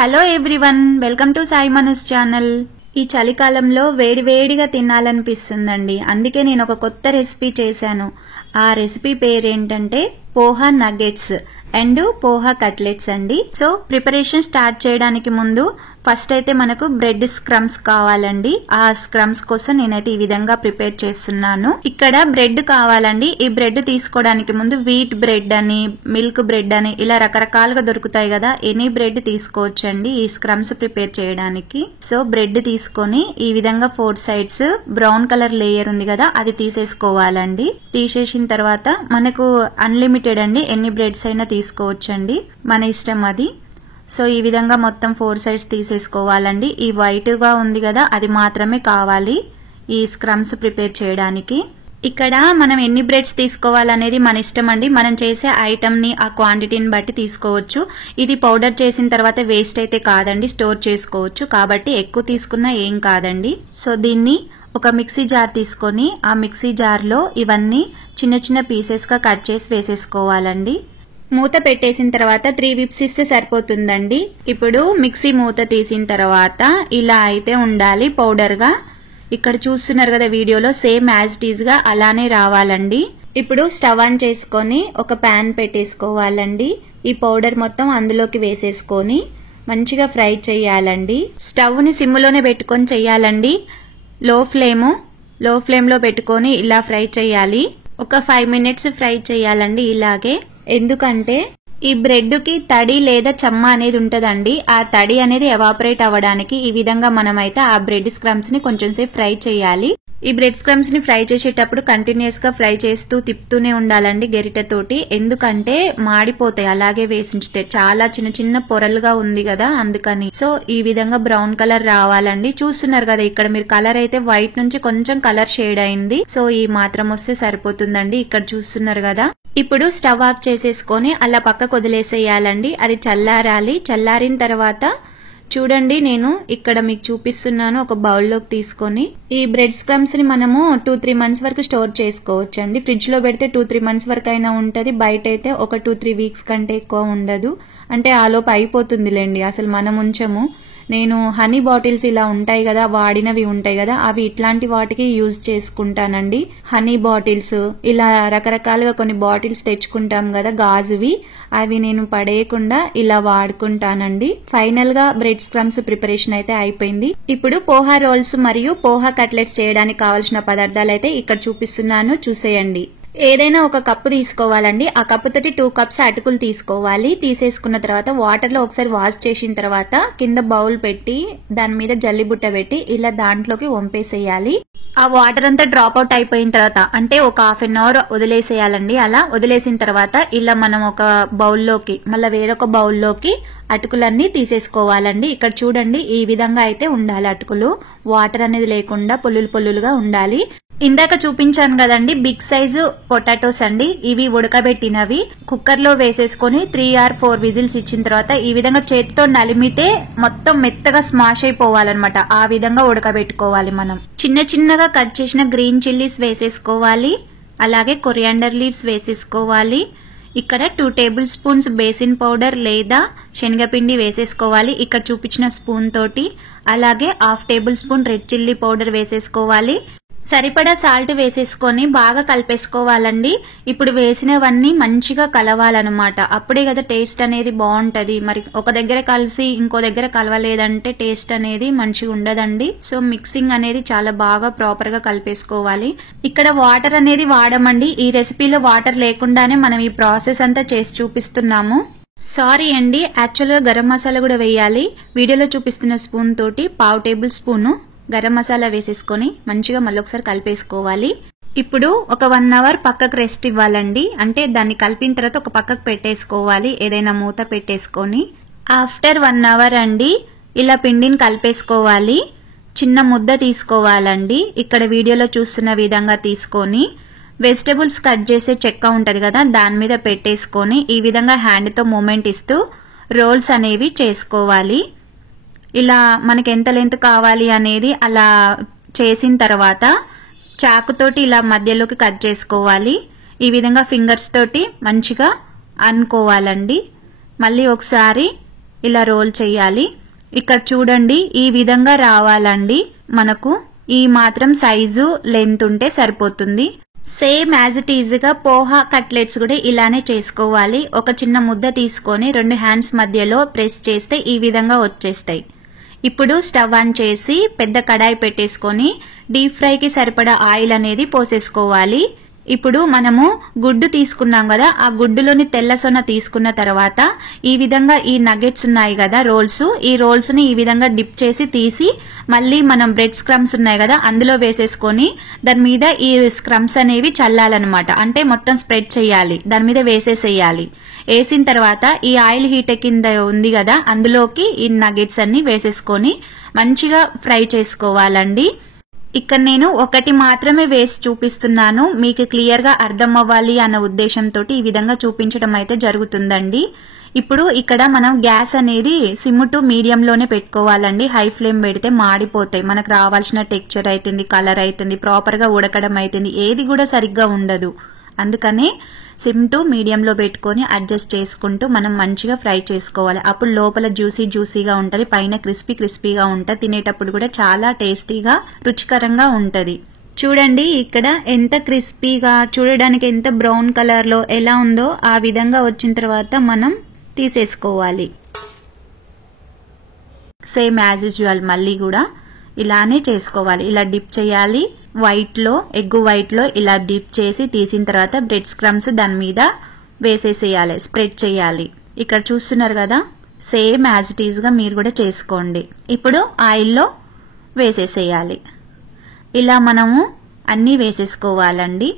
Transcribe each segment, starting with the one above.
Hello everyone, welcome to Sai మనూస్ channel. ఈ చలికాలంలో వేడివేడిగా తినాలనిపిస్తుందండి. అందుకే నేను ఒక కొత్త రెసిపీ చేశాను. ఆ రెసిపీ పేరేంటంటే poha nuggets and poha cutlets అండి. సో ప్రిపరేషన్ స్టార్ట్ చేయడానికి ముందు ఫస్ట్ అయితే మనకు బ్రెడ్ స్క్రమ్స్ కావాలండి. ఆ స్క్రమ్స్ కోసం నేనైతే ఈ విధంగా ప్రిపేర్ చేస్తున్నాను. ఇక్కడ బ్రెడ్ కావాలండి. ఈ బ్రెడ్ తీసుకోవడానికి ముందు వీట్ బ్రెడ్ అని, మిల్క్ బ్రెడ్ అని ఇలా రకరకాలుగా దొరుకుతాయి కదా, ఎనీ బ్రెడ్ తీసుకోవచ్చండి ఈ స్క్రమ్స్ ప్రిపేర్ చేయడానికి. సో బ్రెడ్ తీసుకొని ఈ విధంగా 4 సైడ్స్ బ్రౌన్ కలర్ లేయర్ ఉంది కదా, అది తీసేసుకోవాలండి. తీసేసిన తర్వాత మనకు అన్లిమిటెడ్ అండి, ఎన్ని బ్రెడ్స్ అయినా తీసుకోవచ్చండి, మన ఇష్టం అది. సో ఈ విధంగా మొత్తం 4 సైడ్స్ తీసేసుకోవాలండి. ఈ వైట్ గా ఉంది కదా, అది మాత్రమే కావాలి ఈ స్క్రమ్స్ ప్రిపేర్ చేయడానికి. ఇక్కడ మనం ఎన్ని బ్రెడ్స్ తీసుకోవాలనేది మన ఇష్టం అండి. మనం చేసే ఐటమ్ ని ఆ క్వాంటిటీని బట్టి తీసుకోవచ్చు. ఇది పౌడర్ చేసిన తర్వాత వేస్ట్ అయితే కాదండి, స్టోర్ చేసుకోవచ్చు. కాబట్టి ఎక్కువ తీసుకున్నా ఏం కాదండి. సో దీన్ని ఒక మిక్సీ జార్ తీసుకొని ఆ మిక్సీ జార్ లో ఇవన్నీ చిన్న చిన్న పీసెస్ గా కట్ చేసి వేసేసుకోవాలండి. మూత పెట్టేసిన తర్వాత 3 విప్స్ ఇస్తే సరిపోతుందండి. ఇప్పుడు మిక్సీ మూత తీసిన తర్వాత ఇలా అయితే ఉండాలి పౌడర్ గా. ఇక్కడ చూస్తున్నారు కదా వీడియోలో, సేమ్ యాజ్ ఇట్ ఈజ్ గా అలానే రావాలండి. ఇప్పుడు స్టవ్ ఆన్ చేసుకొని ఒక ప్యాన్ పెట్టేసుకోవాలండి. ఈ పౌడర్ మొత్తం అందులోకి వేసేసుకొని మంచిగా ఫ్రై చేయాలండి. స్టవ్ ని సిమ్ లోనే పెట్టుకొని చేయాలండి. లో ఫ్లేమ్ లో పెట్టుకొని ఇలా ఫ్రై చేయాలి. ఒక 5 మినిట్స్ ఫ్రై చేయాలండి ఇలాగే. ఎందుకంటే ఈ బ్రెడ్ కి తడి లేదా చెమ్మ అనేది ఉంటదండి. ఆ తడి అనేది ఎవాపరేట్ అవ్వడానికి ఈ విధంగా మనమైతే ఆ బ్రెడ్ స్క్రమ్స్ ని కొంచెం సేపు ఫ్రై చేయాలి. ఈ బ్రెడ్ స్క్రమ్స్ ని ఫ్రై చేసేటప్పుడు కంటిన్యూస్ గా ఫ్రై చేస్తూ తిప్పుతూనే ఉండాలండి గరిటెతోటి. ఎందుకంటే మాడిపోతాయి అలాగే వేసి ఉంచితే, చాలా చిన్న చిన్న పొరలుగా ఉంది కదా అందుకని. సో ఈ విధంగా బ్రౌన్ కలర్ రావాలండి. చూస్తున్నారు కదా ఇక్కడ మీరు, కలర్ అయితే వైట్ నుంచి కొంచెం కలర్ షేడ్ అయింది. సో ఈ మాత్రం వస్తే సరిపోతుందండి. ఇక్కడ చూస్తున్నారు కదా. ఇప్పుడు స్టవ్ ఆఫ్ చేసేసుకొని అలా పక్కకు వదిలేసేయాలండి. అది చల్లారాలి. చల్లారిన తర్వాత చూడండి, నేను ఇక్కడ మీకు చూపిస్తున్నాను. ఒక బౌల్లోకి తీసుకొని ఈ బ్రెడ్ స్క్రమ్స్ ని మనము 2-3 మంత్స్ వరకు స్టోర్ చేసుకోవచ్చు అండి. ఫ్రిడ్జ్ లో పెడితే 2-3 మంత్స్ వరకు అయినా ఉంటది. బయట అయితే ఒక 2-3 వీక్స్ కంటే ఎక్కువ ఉండదు. అంటే ఆలోపు అయిపోతుందిలేండి, అసలు మనం ఉంచము. నేను హనీ బాటిల్స్ ఇలా ఉంటాయి కదా, వాడినవి ఉంటాయి కదా, అవి ఇట్లాంటి వాటికి యూజ్ చేసుకుంటానండి. హనీ బాటిల్స్ ఇలా రకరకాలుగా కొన్ని బాటిల్స్ తెచ్చుకుంటాం కదా గాజువి, అవి నేను పడేయకుండా ఇలా వాడుకుంటానండి. ఫైనల్ గా బ్రెడ్ స్క్రమ్స్ ప్రిపరేషన్ అయితే అయిపోయింది. ఇప్పుడు పోహా రోల్స్ మరియు పోహా కట్లెట్స్ చేయడానికి కావాల్సిన పదార్థాలు అయితే ఇక్కడ చూపిస్తున్నాను, చూసేయండి. ఏదైనా ఒక కప్పు తీసుకోవాలండి. ఆ కప్పు తోటి 2 కప్స్ అటుకులు తీసుకోవాలి. తీసేసుకున్న తర్వాత వాటర్ లో ఒకసారి వాష్ చేసిన తర్వాత కింద బౌల్ పెట్టి దాని మీద జల్లిబుట్ట పెట్టి ఇలా దాంట్లోకి వంపేసేయాలి. ఆ వాటర్ అంతా డ్రాప్ అవుట్ అయిపోయిన తర్వాత, అంటే ఒక 1/2 అవర్ వదిలేసేయాలండి. అలా వదిలేసిన తర్వాత ఇలా మనం ఒక బౌల్లోకి, మళ్ళీ వేరొక బౌల్లోకి అటుకులన్నీ తీసేసుకోవాలండి. ఇక్కడ చూడండి, ఈ విధంగా అయితే ఉండాలి అటుకులు. వాటర్ అనేది లేకుండా పొల్లులుగా ఉండాలి. ఇందాక చూపించాను కదండి బిగ్ సైజు పొటాటోస్ అండి, ఇవి ఉడకబెట్టినవి. కుక్కర్ లో వేసేసుకొని 3 or 4 విజిల్స్ ఇచ్చిన తర్వాత ఈ విధంగా చేతితో నలిమితే మొత్తం మెత్తగా స్మాష్ అయిపోవాలన్నమాట. ఆ విధంగా ఉడకబెట్టుకోవాలి మనం. చిన్న చిన్నగా కట్ చేసిన గ్రీన్ చిల్లీస్ వేసేసుకోవాలి. అలాగే కొరియాండర్ లీవ్స్ వేసేసుకోవాలి. ఇక్కడ 2 టేబుల్ స్పూన్స్ బేసిన్ పౌడర్ లేదా శనగపిండి వేసేసుకోవాలి ఇక్కడ చూపించిన స్పూన్ తోటి. అలాగే 1/2 table spoon red chilli powder వేసేసుకోవాలి. సరిపడా సాల్ట్ వేసేసుకొని బాగా కలిపేసుకోవాలండి. ఇప్పుడు వేసినవన్నీ మంచిగా కలవాలన్నమాట. అప్పుడే కదా టేస్ట్ అనేది బాగుంటది. మరి ఒక దగ్గర కలిసి ఇంకో దగ్గర కలవలేదంటే టేస్ట్ అనేది మంచిగా ఉండదండి. సో మిక్సింగ్ అనేది చాలా బాగా ప్రాపర్ గా కలిపేసుకోవాలి. ఇక్కడ వాటర్ అనేది వాడమండి. ఈ రెసిపీలో వాటర్ లేకుండానే మనం ఈ ప్రాసెస్ అంతా చేసి చూపిస్తున్నాము. సారీ అండి, యాక్చువల్ గా గరం మసాలా కూడా వేయాలి. వీడియోలో చూపిస్తున్న స్పూన్ తోటి 1/2 టేబుల్ స్పూన్ గరం మసాలా వేసేసుకొని మంచిగా మళ్ళీ ఒకసారి కలిపేసుకోవాలి. ఇప్పుడు ఒక 1 అవర్ పక్కకు రెస్ట్ ఇవ్వాలండి. అంటే దాన్ని కలిపిన తర్వాత ఒక పక్కకు పెట్టేసుకోవాలి, ఏదైనా మూత పెట్టేసుకొని. ఆఫ్టర్ 1 అవర్ అండి ఇలా పిండిని కలిపేసుకోవాలి. చిన్న ముద్ద తీసుకోవాలండి. ఇక్కడ వీడియోలో చూస్తున్న విధంగా తీసుకొని వెజిటబుల్స్ కట్ చేసే చెక్క ఉంటది కదా, దాని మీద పెట్టేసుకొని ఈ విధంగా హ్యాండ్ తో మూమెంట్ ఇస్తూ రోల్స్ అనేవి చేసుకోవాలి. ఇలా మనకి ఎంత లెంత్ కావాలి అనేది అలా చేసిన తర్వాత చాకుతోటి ఇలా మధ్యలోకి కట్ చేసుకోవాలి. ఈ విధంగా ఫింగర్స్ తోటి మంచిగా అనుకోవాలండి. మళ్ళీ ఒకసారి ఇలా రోల్ చేయాలి. ఇక్కడ చూడండి ఈ విధంగా రావాలండి. మనకు ఈ మాత్రం సైజు లెంత్ ఉంటే సరిపోతుంది. సేమ్ యాజ్ ఇట్ ఈజ్ గా పోహా కట్లెట్స్ కూడా ఇలానే చేసుకోవాలి. ఒక చిన్న ముద్ద తీసుకొని 2 హ్యాండ్స్ మధ్యలో ప్రెస్ చేస్తే ఈ విధంగా వచ్చేస్తాయి. ఇప్పుడు స్టవ్ ఆన్ చేసి పెద్ద కడాయి పెట్టేసుకొని డీప్ ఫ్రైకి సరిపడా ఆయిల్ అనేది పోసేసుకోవాలి. ఇప్పుడు మనము గుడ్డు తీసుకున్నాం కదా, ఆ గుడ్డులోని తెల్ల సొన తీసుకున్న తర్వాత ఈ విధంగా ఈ నగెట్స్ ఉన్నాయి కదా రోల్స్, ఈ రోల్స్ ని ఈ విధంగా డిప్ చేసి తీసి మళ్ళీ మనం బ్రెడ్ స్క్రమ్స్ ఉన్నాయి కదా అందులో వేసేసుకొని దాని మీద ఈ స్క్రమ్స్ అనేవి చల్లాలన్నమాట. అంటే మొత్తం స్ప్రెడ్ చేయాలి, దాని మీద వేసేసేయాలి. వేసిన తర్వాత ఈ ఆయిల్ హీట్ కింద ఉంది కదా అందులోకి ఈ నగెట్స్ అన్ని వేసేసుకొని మంచిగా ఫ్రై చేసుకోవాలండి. ఇక్కడ నేను ఒకటి మాత్రమే వేసి చూపిస్తున్నాను, మీకు క్లియర్ గా అర్థం అవ్వాలి అన్న ఉద్దేశంతో ఈ విధంగా చూపించడం అయితే జరుగుతుందండి. ఇప్పుడు ఇక్కడ మనం గ్యాస్ అనేది సిమ్ టు మీడియం లోనే పెట్టుకోవాలండి. హై ఫ్లేమ్ పెడితే మాడిపోతాయి, మనకు రావాల్సిన టెక్స్చర్ అవుతుంది, కలర్ అవుతుంది, ప్రాపర్ గా ఉడకడం అవుతుంది, ఏది కూడా సరిగ్గా ఉండదు. అందుకనే సిమ్ టు మీడియంలో పెట్టుకొని అడ్జస్ట్ చేసుకుంటూ మనం మంచిగా ఫ్రై చేసుకోవాలి. అప్పుడు లోపల జ్యూసీగా ఉంటది, పైన క్రిస్పీగా ఉంటది, తినేటప్పుడు కూడా చాలా టేస్టీగా రుచికరంగా ఉంటది. చూడండి ఇక్కడ ఎంత క్రిస్పీగా, చూడడానికి ఎంత బ్రౌన్ కలర్ లో ఎలా ఉందో ఆ విధంగా వచ్చిన తర్వాత మనం తీసేసుకోవాలి. సేమ్ యాజ్ యూజువల్ మళ్ళీ కూడా ఇలానే చేసుకోవాలి. ఇలా డిప్ చేయాలి ఎగ్ వైట్ లో ఇలా డిప్ చేసి తీసిన తర్వాత బ్రెడ్ స్క్రమ్స్ దాని మీద వేసేసేయాలి, స్ప్రెడ్ చేయాలి. ఇక్కడ చూస్తున్నారు కదా, సేమ్ యాజ్ ఇట్ ఈజ్ గా మీరు కూడా చేసుకోండి. ఇప్పుడు ఆయిల్లో వేసేసేయాలి. ఇలా మనము అన్నీ వేసేసుకోవాలండి.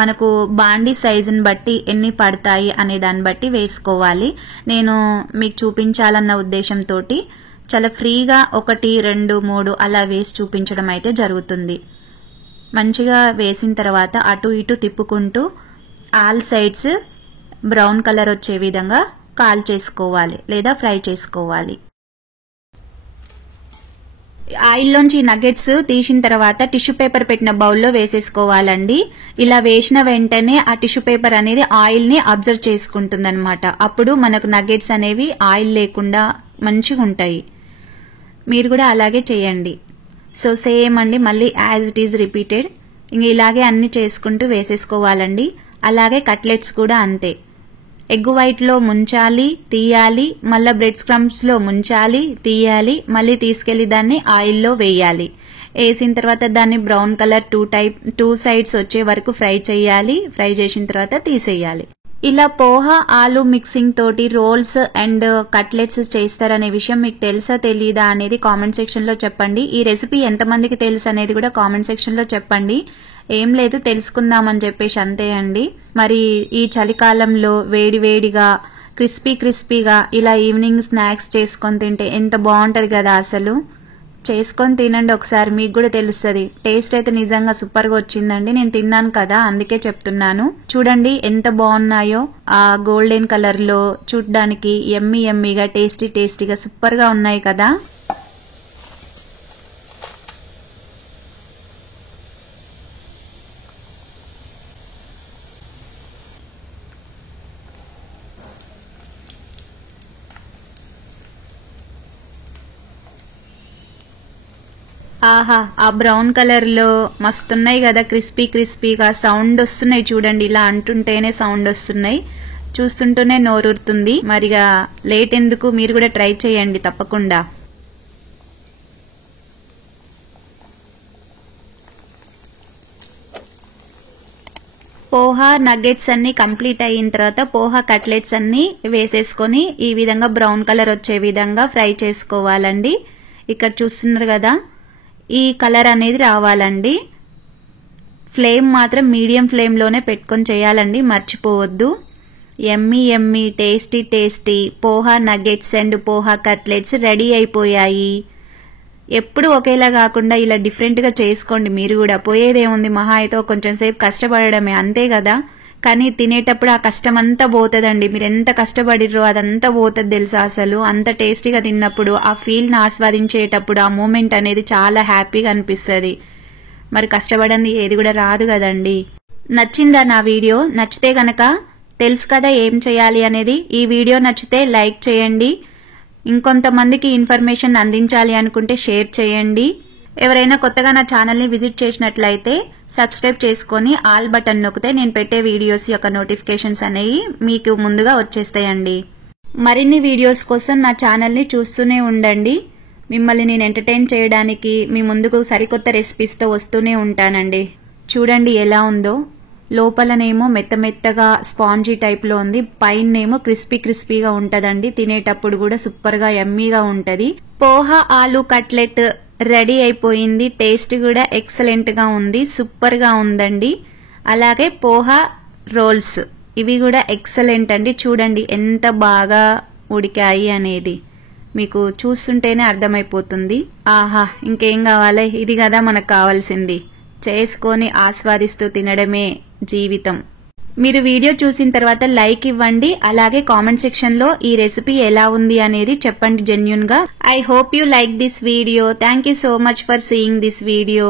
మనకు బాండీ సైజుని బట్టి ఎన్ని పడతాయి అనే దాన్ని బట్టి వేసుకోవాలి. నేను మీకు చూపించాలన్న ఉద్దేశంతో చాలా ఫ్రీగా 1, 2, 3 అలా వేసి చూపించడం అయితే జరుగుతుంది. మంచిగా వేసిన తర్వాత అటు ఇటు తిప్పుకుంటూ ఆల్ సైడ్స్ బ్రౌన్ కలర్ వచ్చే విధంగా కాల్ చేసుకోవాలి లేదా ఫ్రై చేసుకోవాలి. ఆయిల్లోంచి నగెట్స్ తీసిన తర్వాత టిష్యూ పేపర్ పెట్టిన బౌల్లో వేసేసుకోవాలండి. ఇలా వేసిన వెంటనే ఆ టిష్యూ పేపర్ అనేది ఆయిల్ ని అబ్జర్వ్ చేసుకుంటుంది అనమాట. అప్పుడు మనకు నగెట్స్ అనేవి ఆయిల్ లేకుండా మంచిగా ఉంటాయి. మీరు కూడా అలాగే చేయండి. సో సేమ్ అండి, మళ్ళీ యాజ్ ఇట్ ఈజ్ రిపీటెడ్. ఇంక ఇలాగే అన్ని చేసుకుంటూ వేసేసుకోవాలండి. అలాగే కట్లెట్స్ కూడా అంతే. ఎగ్ వైట్ లో ముంచాలి, తీయాలి, మళ్ళీ బ్రెడ్ స్క్రమ్స్ లో ముంచాలి, తీయాలి, మళ్ళీ తీసుకెళ్లి దాన్ని ఆయిల్లో వేయాలి. వేసిన తర్వాత దాన్ని బ్రౌన్ కలర్ 2 సైడ్స్ వచ్చే వరకు ఫ్రై చేయాలి. ఫ్రై చేసిన తర్వాత తీసేయాలి. ఇలా పోహా ఆలు మిక్సింగ్ తోటి రోల్స్ అండ్ కట్లెట్స్ చేస్తారనే విషయం మీకు తెలుసా తెలీదా అనేది కామెంట్ సెక్షన్ లో చెప్పండి. ఈ రెసిపీ ఎంతమందికి తెలుసు అనేది కూడా కామెంట్ సెక్షన్ లో చెప్పండి. ఏం లేదు, తెలుసుకుందామని చెప్పేసి అంతే అండి. మరి ఈ చలికాలంలో వేడిగా క్రిస్పీగా ఇలా ఈవినింగ్ స్నాక్స్ చేసుకొని తింటే ఎంత బాగుంటది కదా. అసలు చేసుకొని తినండి ఒకసారి, మీకు కూడా తెలుస్తుంది. టేస్ట్ అయితే నిజంగా సూపర్ గా వచ్చిందండి. నేను తిన్నాను కదా అందుకే చెప్తున్నాను. చూడండి ఎంత బాగున్నాయో, ఆ గోల్డెన్ కలర్ లో చూడడానికి ఎమ్మీగా టేస్టీగా సూపర్ గా ఉన్నాయి కదా. ఆహా, ఆ బ్రౌన్ కలర్ లో మస్తున్నాయి కదా, క్రిస్పీగా సౌండ్ వస్తున్నాయి. చూడండి ఇలా అంటుంటేనే సౌండ్ వస్తున్నాయి, చూస్తుంటూనే నోరూరుతుంది. మరిగా లేట్ ఎందుకు, మీరు కూడా ట్రై చేయండి తప్పకుండా. పోహా నగెట్స్ అన్ని కంప్లీట్ అయిన తర్వాత పోహా కట్లెట్స్ అన్ని వేసేసుకొని ఈ విధంగా బ్రౌన్ కలర్ వచ్చే విధంగా ఫ్రై చేసుకోవాలండి. ఇక్కడ చూస్తున్నారు కదా, ఈ కలర్ అనేది రావాలండి. ఫ్లేమ్ మాత్రం మీడియం ఫ్లేమ్ లోనే పెట్టుకొని చేయాలండి, మర్చిపోవద్దు. Emmy tasty poha nuggets and poha cutlets ready అయిపోయాయి. ఎప్పుడు ఒకేలా కాకుండా ఇలా డిఫరెంట్ గా చేసుకోండి. మీరు కూడా పోయేదేముంది, మహా అయితే కొంచెం సేపు కష్టపడడమే అంతే కదా. కానీ తినేటప్పుడు ఆ కష్టం అంతా పోతుందండి. మీరు ఎంత కష్టపడిర్రో అదంతా పోతుంది తెలుసా. అసలు అంత టేస్టీగా తిన్నప్పుడు ఆ ఫీల్ ని ఆస్వాదించేటప్పుడు ఆ మూమెంట్ అనేది చాలా హ్యాపీగా అనిపిస్తుంది. మరి కష్టపడింది ఏది కూడా రాదు కదండి. నచ్చిందా నా వీడియో? నచ్చితే గనక తెలుసు కదా ఏం చేయాలి అనేది. ఈ వీడియో నచ్చితే లైక్ చేయండి. ఇంకొంతమందికి ఇన్ఫర్మేషన్ అందించాలి అనుకుంటే షేర్ చేయండి. ఎవరైనా కొత్తగా నా ఛానల్ని విజిట్ చేసినట్లయితే సబ్స్క్రైబ్ చేసుకొని ఆల్ బటన్ నొక్కితే నేను పెట్టే వీడియోస్ యొక్క నోటిఫికేషన్స్ అనేవి మీకు ముందుగా వచ్చేస్తాయండి. మరిన్ని వీడియోస్ కోసం నా ఛానల్ని చూస్తూనే ఉండండి. మిమ్మల్ని నేను ఎంటర్టైన్ చేయడానికి మీ ముందుకు సరికొత్త రెసిపీస్తో వస్తూనే ఉంటానండి. చూడండి ఎలా ఉందో. లోపలనేమో మెత్తగా స్పాంజీ టైప్లో ఉంది, పైనేమో క్రిస్పీగా ఉంటదండి. తినేటప్పుడు కూడా సూపర్గా యమ్మీగా ఉంటది. పోహా ఆలు కట్లెట్ రెడీ అయిపోయింది. టేస్ట్ కూడా ఎక్సలెంట్గా ఉంది, సూపర్గా ఉందండి. అలాగే పోహా రోల్స్ ఇవి కూడా ఎక్సలెంట్ అండి. చూడండి ఎంత బాగా ఉడికాయి అనేది మీకు చూస్తుంటేనే అర్థమైపోతుంది. ఆహా, ఇంకేం కావాలి, ఇది కదా మనకు కావాల్సింది. చేసుకొని ఆస్వాదిస్తూ తినడమే జీవితం. మీరు వీడియో చూసిన తర్వాత లైక్ ఇవ్వండి. అలాగే కామెంట్ సెక్షన్ లో ఈ రెసిపీ ఎలా ఉంది అనేది చెప్పండి జెన్యూన్ గా. I hope you like this video. Thank you so much for seeing this video.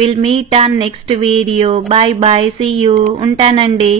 Will meet on next video. Bye bye, see you. ఉంటానండి.